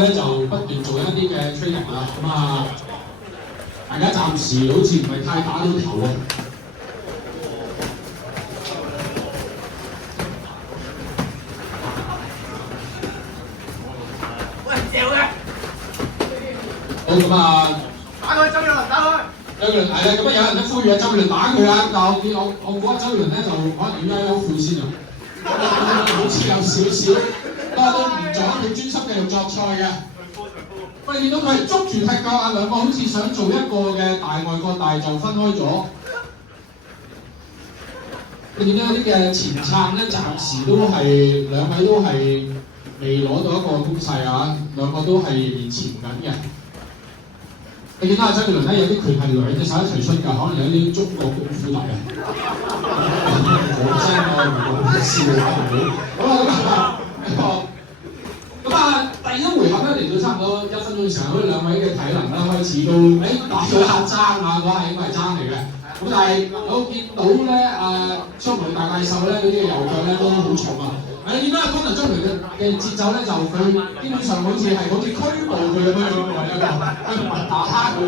咧就不斷做一啲嘅 training 啦，咁啊，大家暫時好似唔係太打到頭啊。喂，掉嘅。好咁啊，打佢，周杰倫打佢。周杰倫係啦，咁啊有人都呼籲啊周杰倫打佢啦，但我估阿周杰倫咧就可能要休褲先啊，好似有少少，不過都唔阻佢專心繼續作賽嘅。我哋見到佢係捉住踢腳啊，兩個好似想做一個嘅大外國大就分開咗。你見到啲嘅前撐咧，暫時都係兩位都係未攞到一個攻勢啊，兩個都係仍然潛緊嘅。你見到阿周杰倫咧有啲拳係兩隻手一齊出㗎，可能有啲中國功夫嚟嘅。講真我唔講笑啊，咁啊，第一回合咧嚟到差唔多1分鐘嘅時候，嗰兩位嘅體能咧開始都打咗下爭啊，嗰下應該係爭嚟嘅。咁但係我見到咧出門大怪獸咧嗰啲嘅右腳咧都好重啊！你見到阿康能周杰倫嘅節奏咧就佢基本上好似拘捕佢咁樣喎，佢唔係打佢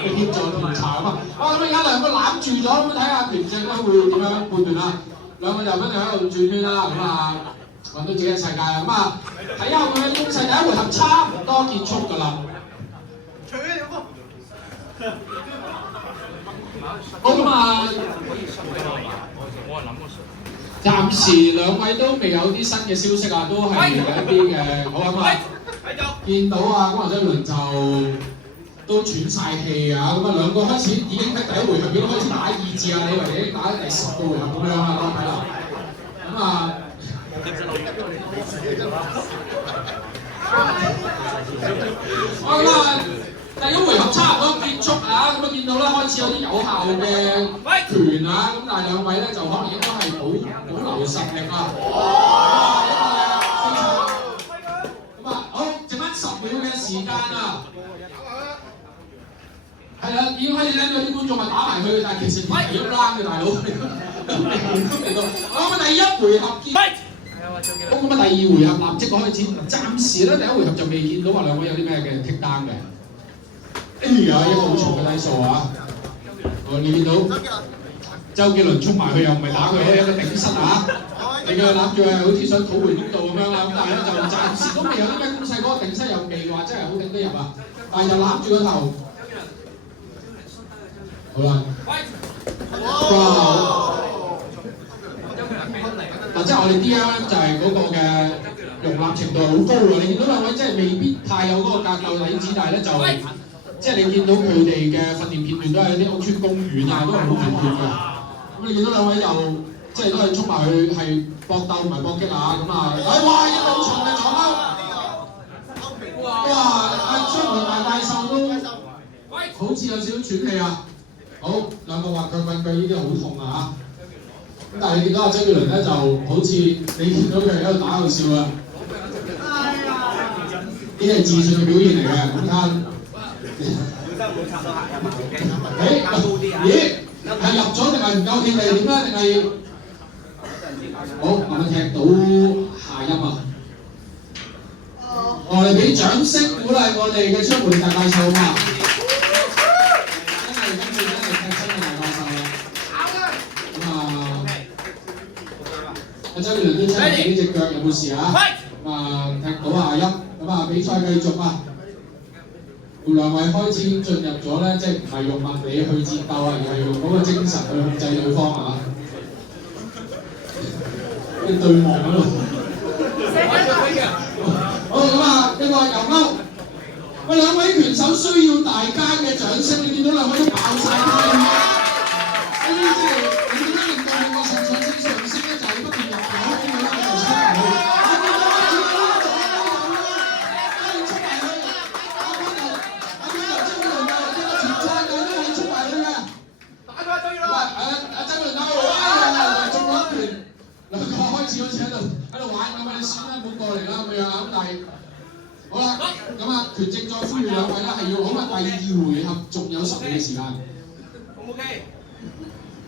嘅協助調查啊嘛。咁而家兩個攬住咗，咁睇下拳證咧會點樣判斷啦？兩個就跟住喺度轉圈啦，咁啊揾到自己嘅世界啦。咁啊睇下佢嘅攻勢，第一回合差唔多結束㗎啦。好咁啊！暫時兩位都未有啲新嘅消息啊，都係一啲嘅好咁啊！見到啊，江華周倫就都喘晒氣啊！咁啊，兩個開始已經喺第一回合已經開始打意志啊！你以為已經打第10個回合咁樣啊？我睇啦，咁啊，好啦。第一回合差唔多結束啊，咁啊見到咧開始有啲有效嘅拳啊，咁但係兩位咧就可能應該係保留實力啊。咁啊，好，剩翻10秒嘅時間啊。係啦，已經開始聽到啲觀眾話打埋佢，但係其實已經躝嘅大佬，未到。好，咁第一回合結。好，咁啊第二回合立即開始，暫時咧第一回合就未見到話兩位有啲咩嘅剔單嘅。有一個好長嘅低數啊！你見到周杰倫衝埋去又唔係打佢，有個頂膝啊！你嘅攬住係好似想討回公道咁樣啦，咁但係咧就暫時都未有啲咩攻勢，嗰個頂膝又未話真係好頂得入啊！但係就攬住個頭。好啦，哇！嗱，即係我哋 DLM 就係嗰個嘅容納程度係好高喎。你見到兩位真係未必太有嗰個格鬥底子，但係咧就即係你見到佢哋嘅訓練片段都係一啲屋村公園啊，都係好熱血嘅。咁你見到兩位就即係都係衝埋去係搏鬥唔係搏擊啊！咁啊，哇！一路長嘅左勾，哇！出門大怪獸都好似有少少喘氣啊！好，兩個滑腳棍腳呢啲好痛啊！咁但係你見到阿周杰倫咧就好似你見到佢喺度打喺度笑啊！呢啲係自信嘅表現嚟嘅，咁睇。咦？係入咗定係唔夠氣定係點咧？定係好係咪踢到下音啊？我哋俾掌聲鼓勵我哋嘅出門大怪獸嘛！真係今次真係踢出門大怪獸啦！咁啊，阿周杰倫都真係呢隻腳有冇事啊？咁啊踢到下音，咁啊比賽繼續啊！兩位開始進入咗咧，即係唔係用物理去戰鬥啊，而係用嗰個精神去控制對方啊！一對望嗰度。好咁啊，一個右勾。喂，兩位拳手需要大家嘅掌聲，你見到兩位都爆晒氣啊！呢啲即係你點樣令到你個腎上腺上升咧？就係不斷入口，跟住咧就出埋去。好似喺度玩咁啊！你算啦，唔好過嚟啦咁樣啊！咁但係好啦，咁啊權證再呼籲兩位啦，係要好啊！第二回合仲有10秒嘅時間。O 唔 OK？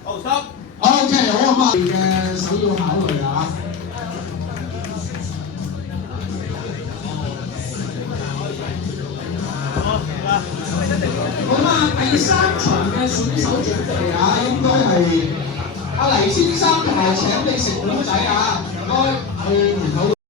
好，stop。OK， 好啊嘛。嘅首要考慮啊！第三場嘅選手準備啊，應該係阿黎先生同埋請你食古仔啊，唔該去門口。